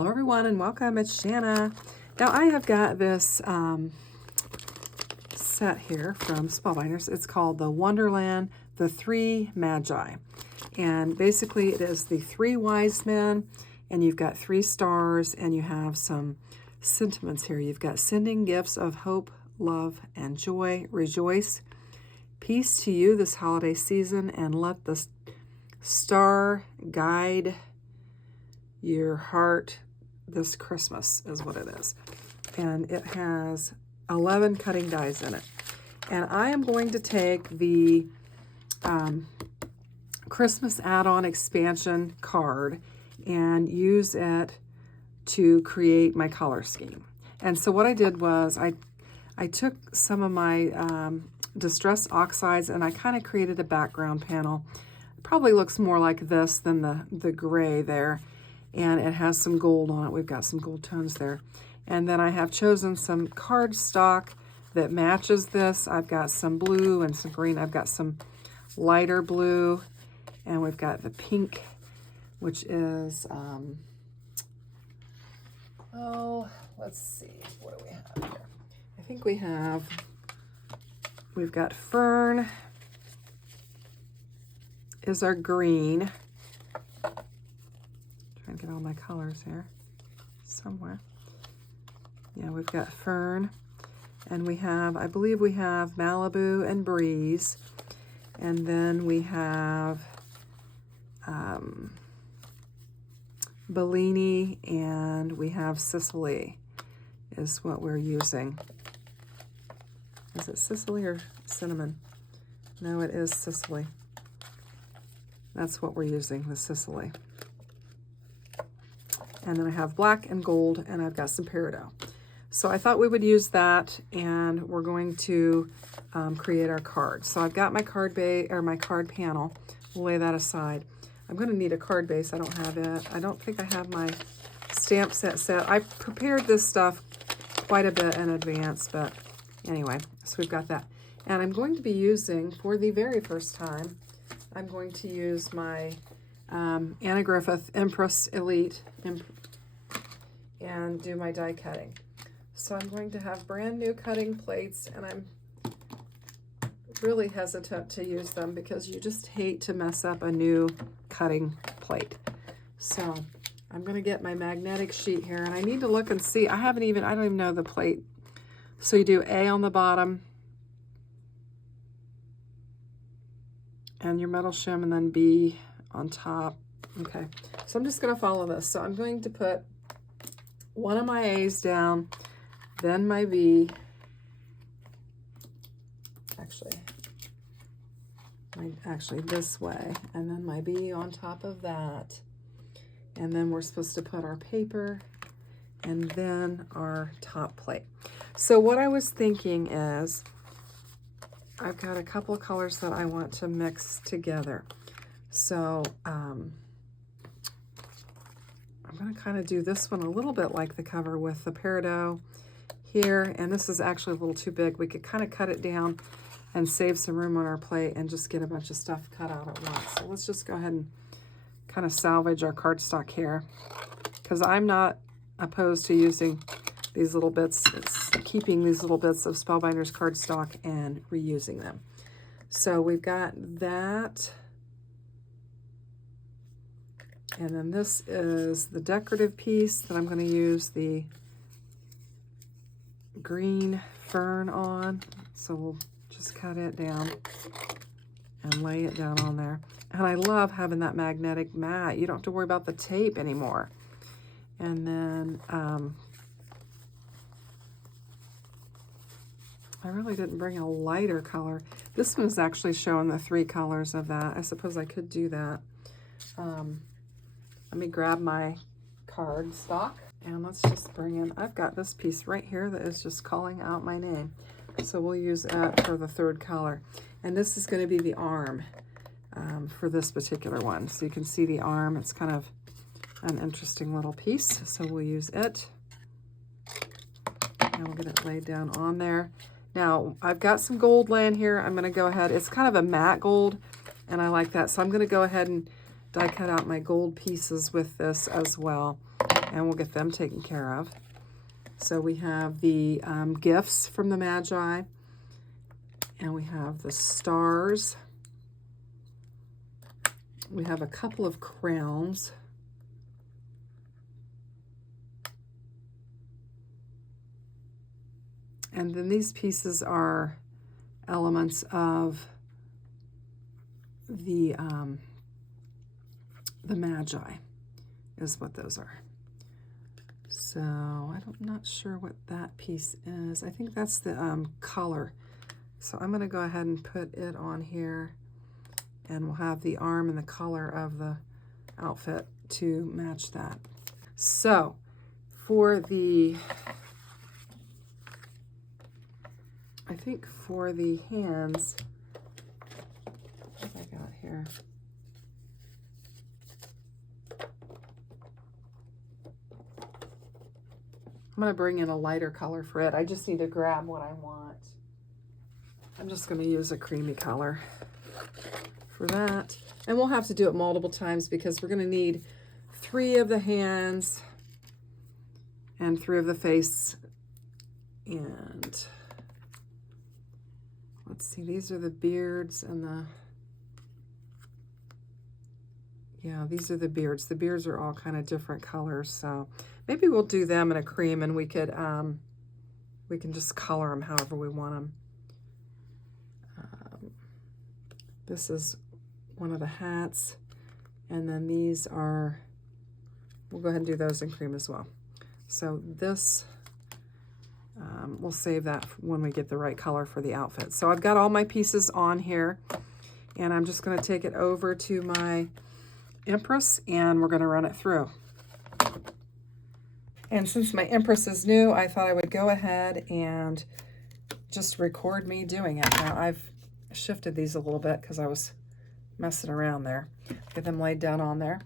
Hello everyone and welcome, it's Shanna. Now I have got this set here from Spellbinders. It's called the Wonderland, the Three Magi. And basically it is the three wise men, and you've got three stars, and you have some sentiments here. You've got sending gifts of hope, love, and joy. Rejoice. Peace to you this holiday season, and let the star guide your heart this Christmas is what it is. And it has 11 cutting dies in it. And I am going to take the Christmas add-on expansion card and use it to create my color scheme. And so what I did was I took some of my distress oxides and I kind of created a background panel. It probably looks more like this than the gray there. And it has some gold on it. We've got some gold tones there. And then I have chosen some cardstock that matches this. I've got some blue and some green. I've got some lighter blue. And we've got the pink, which is, let's see. What do we have here? I think we've got fern is our green. Trying to get all my colors here somewhere. Yeah, we've got fern, and we have, I believe we have Malibu and breeze, and then we have Bellini, and we have Sicily is what we're using. Is it Sicily or cinnamon? No, it is Sicily. That's what we're using, the Sicily. And then I have black and gold, and I've got some peridot. So I thought we would use that, and we're going to create our card. So I've got my card base, or my card panel. We'll lay that aside. I'm going to need a card base. I don't have it. I don't think I have my stamp set. I prepared this stuff quite a bit in advance, but anyway, so we've got that. And I'm going to be using, for the very first time, I'm going to use my Anna Griffith Empress Elite and do my die cutting. So I'm going to have brand new cutting plates, and I'm really hesitant to use them because you just hate to mess up a new cutting plate. So I'm going to get my magnetic sheet here, and I need to look and see. I don't even know the plate. So you do A on the bottom and your metal shim, and then B on top. Okay, so I'm just going to follow this. So I'm going to put one of my A's down, then my B. Actually this way, and then my B on top of that. And then we're supposed to put our paper and then our top plate. So what I was thinking is I've got a couple of colors that I want to mix together. So I'm going to kind of do this one a little bit like the cover with the peridot here. And this is actually a little too big. We could kind of cut it down and save some room on our plate and just get a bunch of stuff cut out at once. So let's just go ahead and kind of salvage our cardstock here, because I'm not opposed to using these little bits, keeping these little bits of Spellbinders cardstock and reusing them. So we've got that. And then this is the decorative piece that I'm going to use the green fern on. So we'll just cut it down and lay it down on there. And I love having that magnetic mat. You don't have to worry about the tape anymore. And then I really didn't bring a lighter color. This one is actually showing the three colors of that. I suppose I could do that. Let me grab my card stock, and let's just bring in, I've got this piece right here that is just calling out my name. So we'll use it for the third color. And this is going to be the arm for this particular one. So you can see the arm. It's kind of an interesting little piece. So we'll use it. And we'll get it laid down on there. Now, I've got some gold laying here. I'm going to go ahead. It's kind of a matte gold, and I like that. So I'm going to go ahead and die cut out my gold pieces with this as well. and we'll get them taken care of. So we have the gifts from the Magi, and we have the stars. We have a couple of crowns. And then these pieces are elements of the Magi, is what those are. So I'm not sure what that piece is. I think that's the collar. So I'm going to go ahead and put it on here, and we'll have the arm and the collar of the outfit to match that. So for the, I think for the hands, what have I got here? I'm going to bring in a lighter color for it. I just need to grab what I want. I'm just going to use a creamy color for that. And we'll have to do it multiple times because we're going to need 3 of the hands and 3 of the face. And let's see, these are the beards and the, yeah, these are the beards. The beards are all kind of different colors, so maybe we'll do them in a cream, and we could we can just color them however we want them. This is one of the hats, and then these are, we'll go ahead and do those in cream as well. So this, we'll save that when we get the right color for the outfit. So I've got all my pieces on here, and I'm just going to take it over to my Empress, and we're going to run it through. And since my Empress is new, I thought I would go ahead and just record me doing it. Now I've shifted these a little bit because I was messing around there. Get them laid down on there.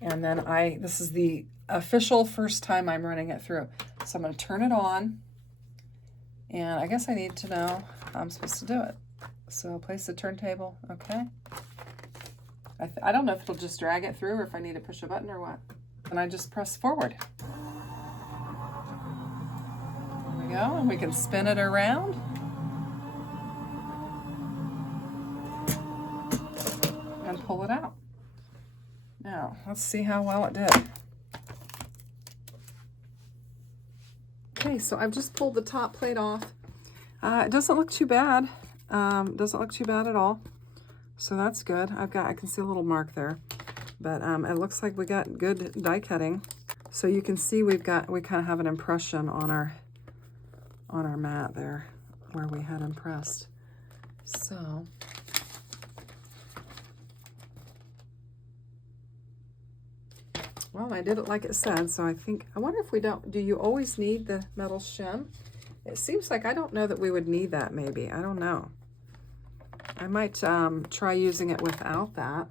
And then this is the official first time I'm running it through. So I'm going to turn it on. And I guess I need to know how I'm supposed to do it. So place the turntable, okay. I don't know if it'll just drag it through or if I need to push a button or what. And I just press forward. There we go, and we can spin it around. And pull it out. Now, let's see how well it did. Okay, so I've just pulled the top plate off. It doesn't look too bad. Doesn't look too bad at all. So that's good. I can see a little mark there, but it looks like we got good die cutting. So you can see we kind of have an impression on our mat there where we had impressed. So well, I did it like it said. So I wonder if we do you always need the metal shim? It seems like I don't know that we would need that. Maybe, I don't know. I might try using it without that.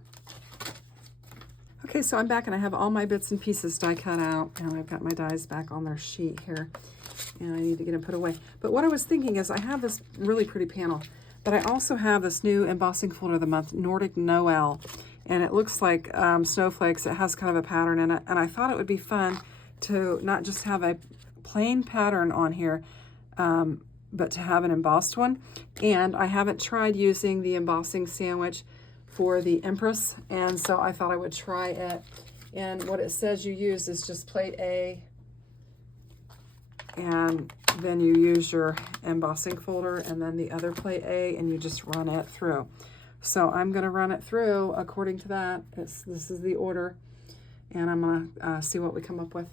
Okay, so I'm back and I have all my bits and pieces die cut out, and I've got my dies back on their sheet here, and I need to get them put away. But what I was thinking is I have this really pretty panel, but I also have this new embossing folder of the month, Nordic Noel, and it looks like snowflakes. It has kind of a pattern in it, and I thought it would be fun to not just have a plain pattern on here, but to have an embossed one. And I haven't tried using the embossing sandwich for the Empress, and so I thought I would try it. And what it says you use is just plate A, and then you use your embossing folder, and then the other plate A, and you just run it through. So I'm going to run it through according to that. This is the order, and I'm going to see what we come up with.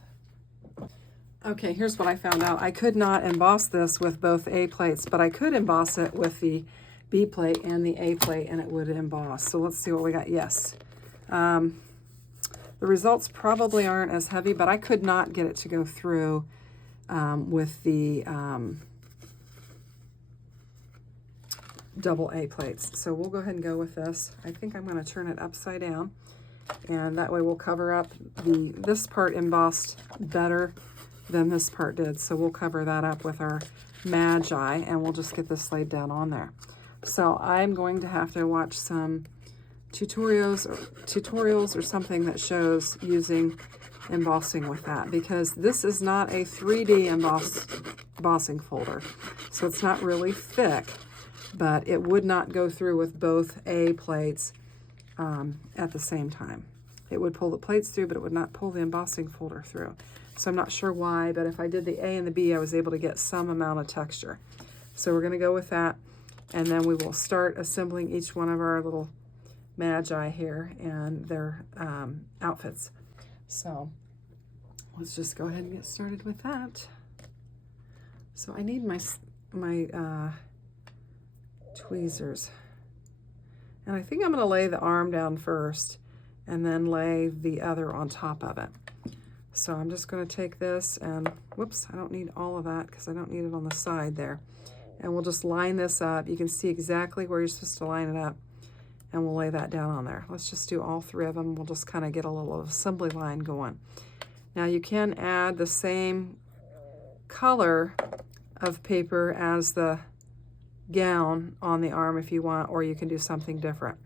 Okay, here's what I found out. I could not emboss this with both A plates, but I could emboss it with the B plate and the A plate, and it would emboss. So let's see what we got. Yes. The results probably aren't as heavy, but I could not get it to go through with the double A plates. So we'll go ahead and go with this. I think I'm going to turn it upside down, and that way we'll cover up this part embossed better than this part did. So we'll cover that up with our Magi, and we'll just get this laid down on there. So I'm going to have to watch some tutorials or something that shows using embossing with that, because this is not a 3D embossing folder. So it's not really thick, but it would not go through with both A plates at the same time. It would pull the plates through, but it would not pull the embossing folder through. So I'm not sure why, but if I did the A and the B, I was able to get some amount of texture. So we're going to go with that, and then we will start assembling each one of our little Magi here and their outfits. So let's just go ahead and get started with that. So I need my tweezers. And I think I'm going to lay the arm down first and then lay the other on top of it. So I'm just going to take this and, whoops, I don't need all of that because I don't need it on the side there. And we'll just line this up. You can see exactly where you're supposed to line it up. And we'll lay that down on there. Let's just do all three of them. We'll just kind of get a little assembly line going. Now you can add the same color of paper as the gown on the arm if you want, or you can do something different.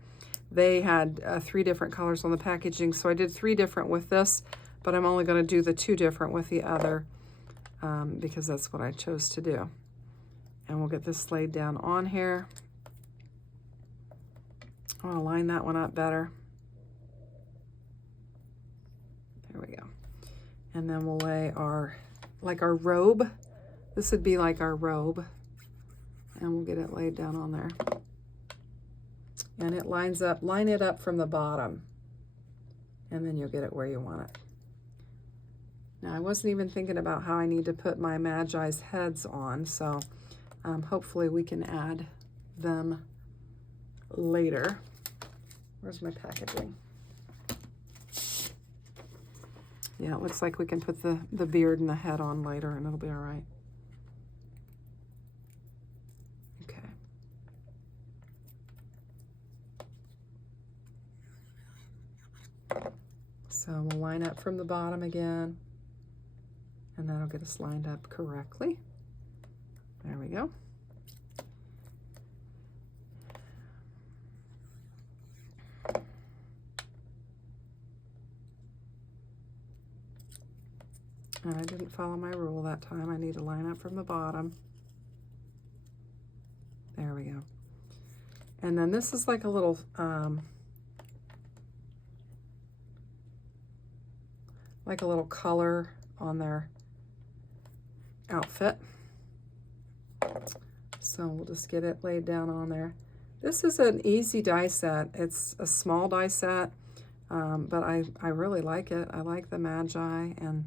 They had 3 different colors on the packaging, so I did 3 different with this, but I'm only going to do the 2 different with the other because that's what I chose to do. And we'll get this laid down on here. I want to line that one up better. There we go. And then we'll lay our robe. This would be like our robe. And we'll get it laid down on there. And it lines up, line it up from the bottom. And then you'll get it where you want it. Now I wasn't even thinking about how I need to put my Magi's heads on, so hopefully we can add them later. Where's my packaging? Yeah, it looks like we can put the beard and the head on later and it'll be all right. Okay. So we'll line up from the bottom again, and that'll get us lined up correctly. There we go. And I didn't follow my rule that time. I need to line up from the bottom. There we go. And then this is like a little, color on their outfit. So we'll just get it laid down on there. This is an easy die set. It's a small die set, but I really like it. I like the Magi, and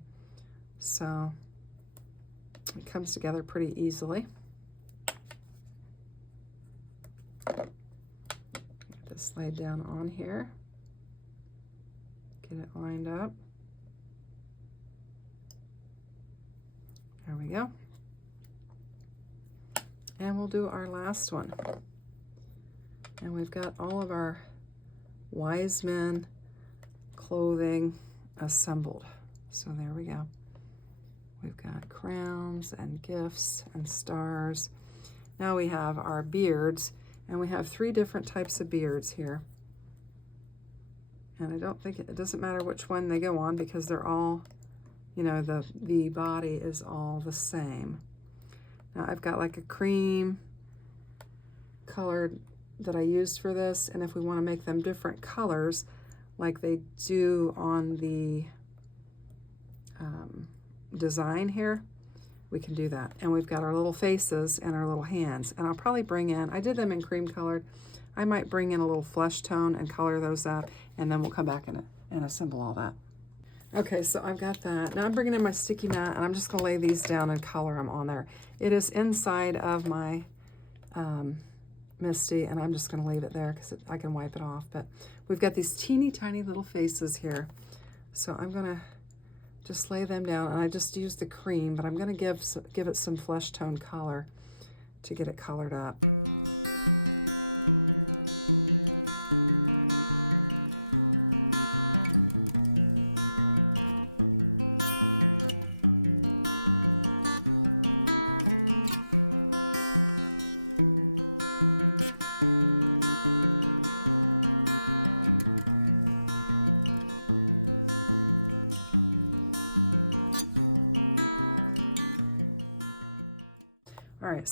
so it comes together pretty easily. Get this laid down on here. Get it lined up. There we go. And we'll do our last one. And we've got all of our wise men clothing assembled. So there we go. We've got crowns and gifts and stars. Now we have our beards, and we have 3 different types of beards here. And I don't think it doesn't matter which one they go on because they're all, you know, the body is all the same. Now I've got like a cream colored that I used for this, and if we want to make them different colors like they do on the design here, we can do that. And we've got our little faces and our little hands, and I'll probably bring in, I did them in cream colored, I might bring in a little flesh tone and color those up, and then we'll come back and assemble all that. Okay, so I've got that. Now I'm bringing in my sticky mat, and I'm just going to lay these down and color them on there. It is inside of my Misty, and I'm just going to leave it there because I can wipe it off. But we've got these teeny tiny little faces here. So I'm going to just lay them down, and I just used the cream, but I'm going to give it some flesh tone color to get it colored up.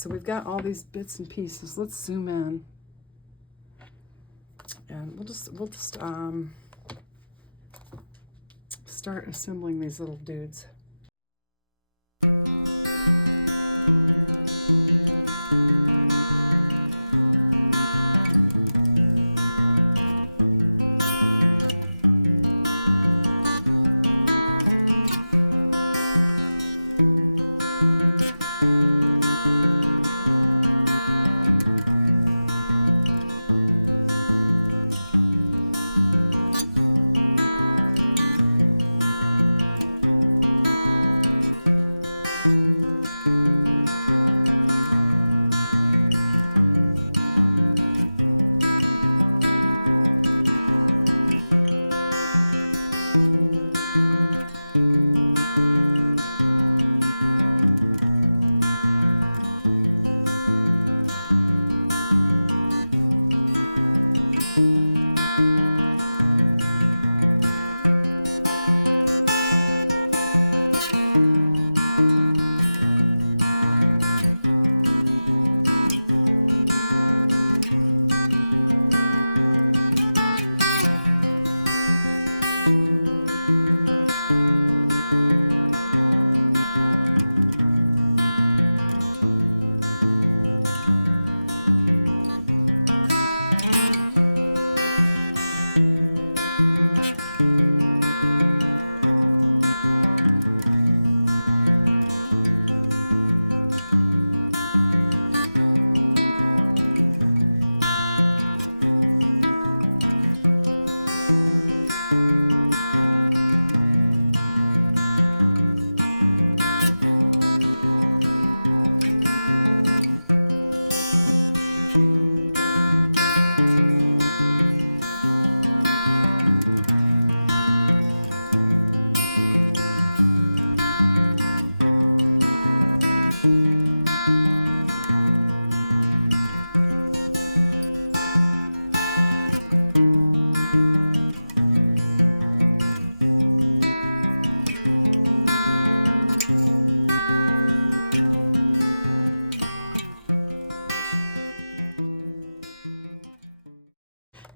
so we've got all these bits and pieces. Let's zoom in, and we'll just start assembling these little dudes.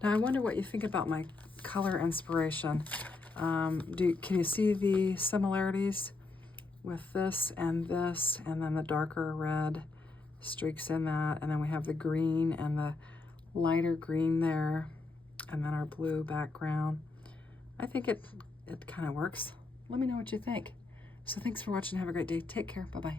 Now I wonder what you think about my color inspiration. Can you see the similarities with this, and then the darker red streaks in that, and then we have the green and the lighter green there, and then our blue background. I think it kind of works. Let me know what you think. So thanks for watching. Have a great day. Take care. Bye-bye.